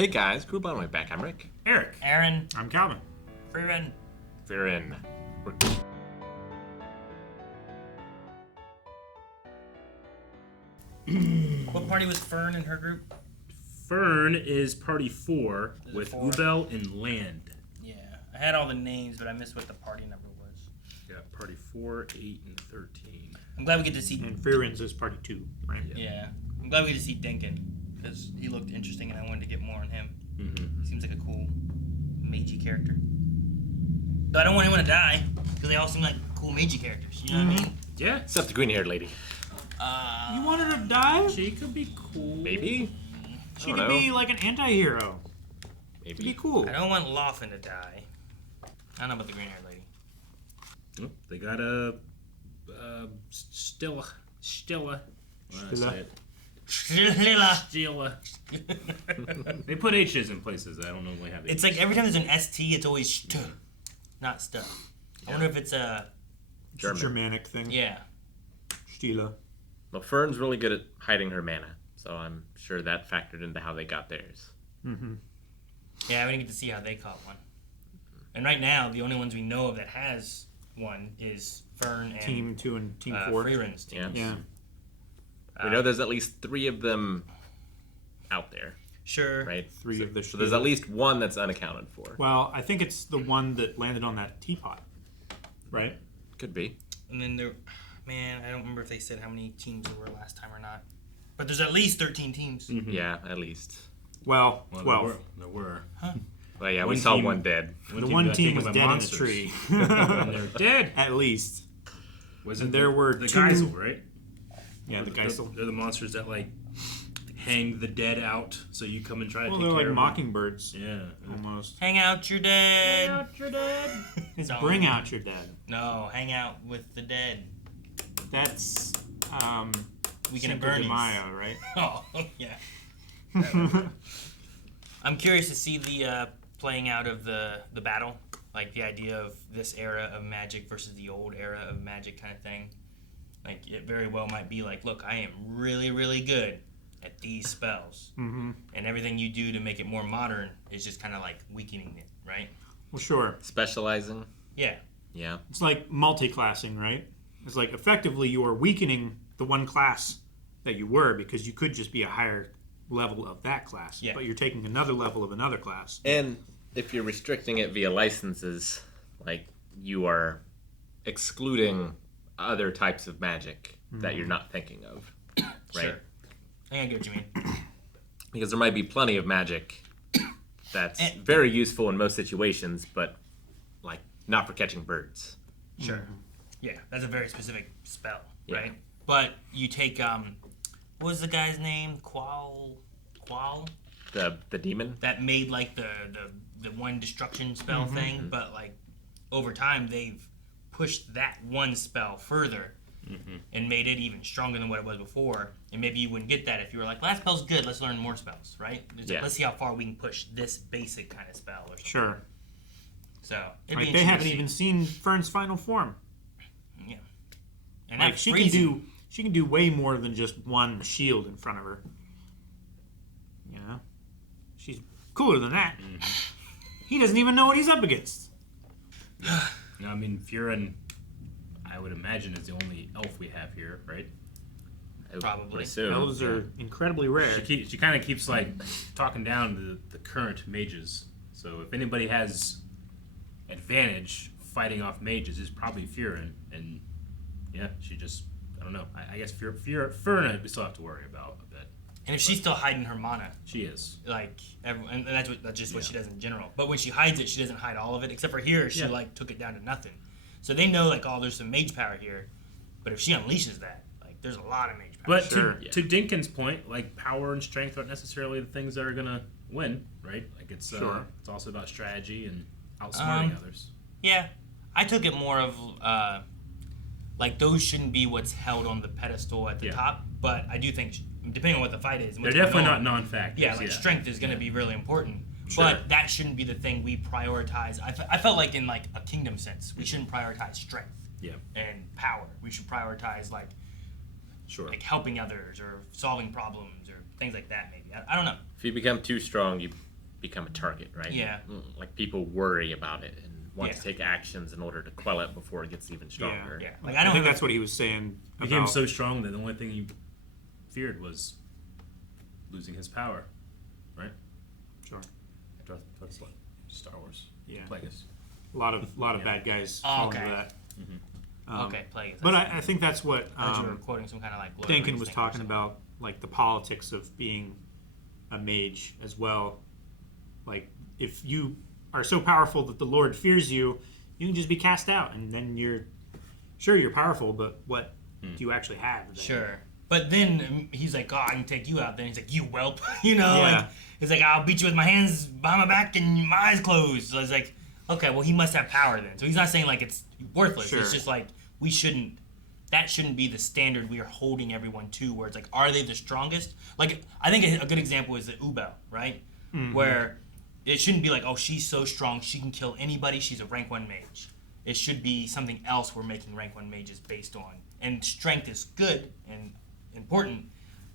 Hey guys, group on my back. I'm Rick. Eric. Aaron. I'm Calvin. Frieren. Frieren. What party was Fern in her group? Fern is party 4 Is it with 4? Ubel and Land. Yeah. I had all the names, but I missed what the party number was. Yeah, party 4, 8, and 13. I'm glad we get to see... And Frieren's is party 2, right? Yeah. I'm glad we get to see Denken, because he looked interesting and I wanted to get more on him. Mm-hmm. He seems like a cool magey character. But I don't want anyone to die, because they all seem like cool magey characters. You know what I mean? Yeah. Except the green-haired lady. You want her to die? She could be cool. Maybe? She could be like an anti-hero. Maybe. It'd be cool. I don't want Laughing to die. I don't know about the green-haired lady. Oh, they got a Stille. Stille. Stille. They put H's in places I don't normally have. It's like every time there's an ST, it's always st, not st. I wonder if it's a... It's a Germanic thing. Yeah. Stille. Well, Fern's really good at hiding her mana, so I'm sure that factored into how they got theirs. Mm-hmm. Yeah, we didn't get to see how they caught one. And right now, the only ones we know of that has one is Fern and Team 2 and Team 4. Frieren's team. Yeah. Yeah. We know there's at least 3 of them out there, Sure. right? 3 of the So there's at least one that's unaccounted for. Well, I think it's the one that landed on that teapot. Right? Could be. And then there... Man, I don't remember if they said how many teams there were last time or not. But there's at least 13 teams. Mm-hmm. Yeah, at least. Well, 12. There were. Huh? Well, yeah, One we saw team- one dead. the one team was dead in the tree. And they're dead. At least. Was And it there were the 2... Geisel, right? Yeah, the Geisel. They're the monsters that like hang the dead out, so you come and try to Well, take they're care like of mockingbirds. them. Yeah. Almost. Hang out, you're dead. Hang out your dead. It's Don't. bring out your dead. No, hang out with the dead. That's Weekend at Cinco de Bernie's. Mayo, right? Oh, yeah. I'm curious to see the playing out of the battle, like the idea of this era of Magic versus the old era of Magic kind of thing. Like, it very well might be like, look, I am really, really good at these spells. Mm-hmm. And everything you do to make it more modern is just kind of like weakening it, right? Well, sure. Specializing. Yeah. Yeah. It's like multi-classing, right? It's like effectively you are weakening the one class that you were because you could just be a higher level of that class. Yeah. But you're taking another level of another class. And if you're restricting it via licenses, like, you are excluding other types of magic that you're not thinking of, right? Sure. I think I get what you mean. Because there might be plenty of magic that's And- very useful in most situations, but, like, not for catching birds. Sure. Yeah, that's a very specific spell, Yeah. right? But you take what was the guy's name? Qual The demon? that made like the one destruction spell thing, but like over time they've pushed that one spell further and made it even stronger than what it was before. And maybe you wouldn't get that if you were like, last spell's good, let's learn more spells, right? Yeah. Let's see how far we can push this basic kind of spell or something. Sure. So it'd be Like they interesting haven't to see. even seen Fern's final form. Yeah. And Like that's she freezing. can do way more than just one shield in front of her. You know? She's cooler than that. He doesn't even know what he's up against. No, I mean Frieren, I would imagine is the only elf we have here, right? I would Probably. assume. Elves are incredibly rare. She kind of keeps like talking down to the current mages. So if anybody has advantage fighting off mages, it's probably Frieren. And yeah, she just, I don't know. I guess Frieren we still have to worry about a bit. And if she's still hiding her mana, She is. like, and that's just what she does in general. But when she hides it, she doesn't hide all of it. Except for here, she like took it down to nothing. So they know like, oh, there's some mage power here. But if she unleashes that, like, there's a lot of mage power. But Sure. to Denken's point, like power and strength aren't necessarily the things that are gonna win, right? Like it's it's also about strategy and outsmarting others. Yeah, I took it more of like those shouldn't be what's held on the pedestal at the top. But I do think depending on what the fight is, They're definitely not non-factors. Yeah, like strength is going to be really important. Sure. But that shouldn't be the thing we prioritize. I felt like in like a kingdom sense, we shouldn't prioritize strength Yeah, and power. We should prioritize like sure. helping others or solving problems or things like that. Maybe I don't know. If you become too strong, you become a target, right? Yeah. Like people worry about it and want Yeah. to take actions in order to quell it before it gets even stronger. Yeah. Like, Like I think that's what he was saying. He became about- so strong that the only thing he feared was losing his power. Right? Sure. That's like Star Wars. Yeah. Plagueis. A lot of Yeah. bad guys Oh, fall okay. into that. Okay, Plagueis. But I think that's what I thought you were quoting some kind of like. Lord of the Denken Rings was thing or talking something. about, like the politics of being a mage as well. Like, if you are so powerful that the Lord fears you, you can just be cast out, and then you're powerful, but what do you actually have? There? Sure. But then he's like, oh, I can take you out. Then he's like, you whelp. You know? Yeah. Like, he's like, I'll beat you with my hands behind my back and my eyes closed. So I was like, okay, well, he must have power then. So he's not saying like it's worthless. Sure. It's just like, that shouldn't be the standard we are holding everyone to, where it's like, are they the strongest? Like, I think a good example is the Ubel, right? Mm-hmm. Where it shouldn't be like, oh, she's so strong, she can kill anybody, she's a rank 1 mage. It should be something else we're making rank 1 mages based on. And strength is good and important,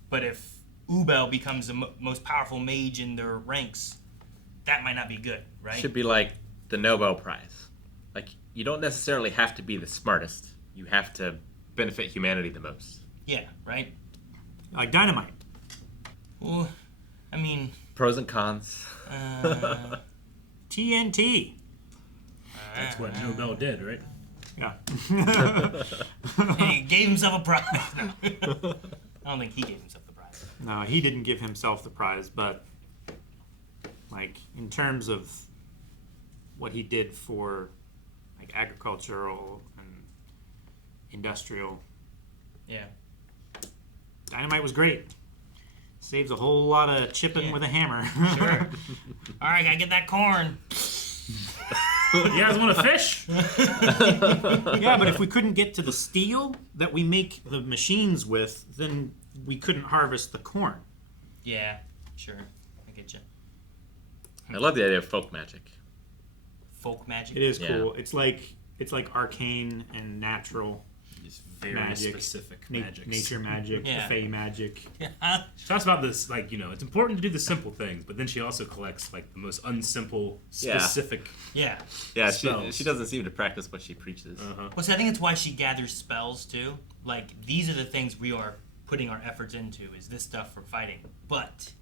but if Ubel becomes the most powerful mage in their ranks, that might not be good, right? Should be like the Nobel Prize. Like, you don't necessarily have to be the smartest. You have to benefit humanity the most. Yeah, right? Like dynamite. Well, I mean, Pros and cons. TNT. That's what Nobel did, right? Yeah. and he gave himself a prize. No. I don't think he gave himself the prize. No, he didn't give himself the prize, but like in terms of what he did for like agricultural and industrial, Yeah. dynamite was great. Saves a whole lot of chipping Yeah. with a hammer. Sure. All right, gotta get that corn. You guys want to fish? Yeah, but if we couldn't get to the steel that we make the machines with, then we couldn't harvest the corn. Yeah, sure. I get you. I love the idea of folk magic. Folk magic. It is Yeah. cool. It's like arcane and natural It's very magic, specific na- magics. nature magic, Yeah. fey magic. She talks about this, like, it's important to do the simple things, but then she also collects, like, the most unsimple, Yeah. specific. Yeah. Yeah, Spells. she doesn't seem to practice what she preaches. Well, see, I think it's why she gathers spells too. Like, these are the things we are putting our efforts into, is this stuff for fighting. But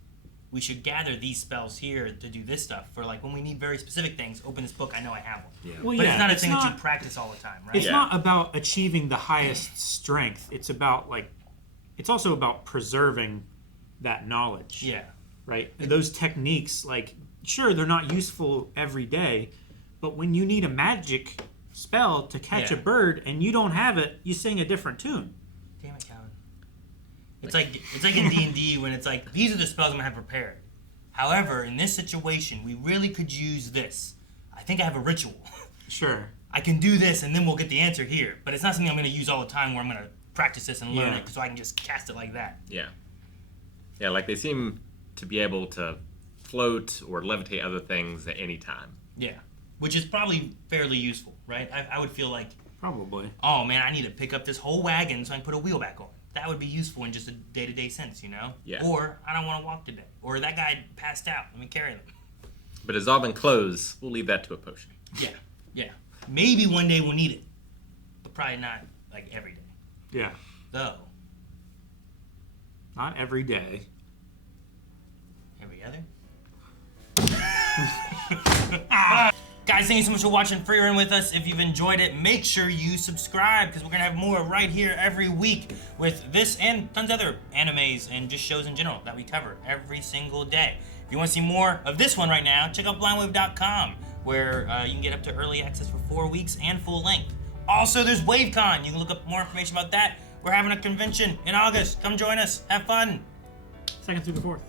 we should gather these spells here to do this stuff for, like, when we need very specific things, open this book, I know I have one. Yeah. Well, But yeah, it's not a thing that you practice all the time, right? It's Yeah. not about achieving the highest strength. It's about it's also about preserving that knowledge. Yeah. Right? And those techniques, like, sure, they're not useful every day, but when you need a magic spell to catch Yeah. a bird and you don't have it, you sing a different tune. Damn it, Calvin. It's like in D&D when it's like, these are the spells I'm going to have prepared. However, in this situation, we really could use this. I think I have a ritual. Sure. I can do this and then we'll get the answer here. But it's not something I'm going to use all the time where I'm going to practice this and learn Yeah. it so I can just cast it like that. Yeah. Yeah, like they seem to be able to float or levitate other things at any time. Yeah. Which is probably fairly useful, right? I would feel like, Probably. oh man, I need to pick up this whole wagon so I can put a wheel back on. That would be useful in just a day-to-day sense, you know? Yeah. Or, I don't want to walk today. Or that guy passed out. Let me carry them. But dissolving clothes, we'll leave that to a potion. Yeah. Yeah. Maybe one day we'll need it. But probably not, like, every day. Yeah. Though, Not every day. every other. Guys, thank you so much for watching Frieren with us. If you've enjoyed it, make sure you subscribe because we're going to have more right here every week with this and tons of other animes and just shows in general that we cover every single day. If you want to see more of this one right now, check out blindwave.com where you can get up to early access for 4 weeks and full length. Also, there's WaveCon. You can look up more information about that. We're having a convention in August. Come join us. Have fun. 2nd through the 4th.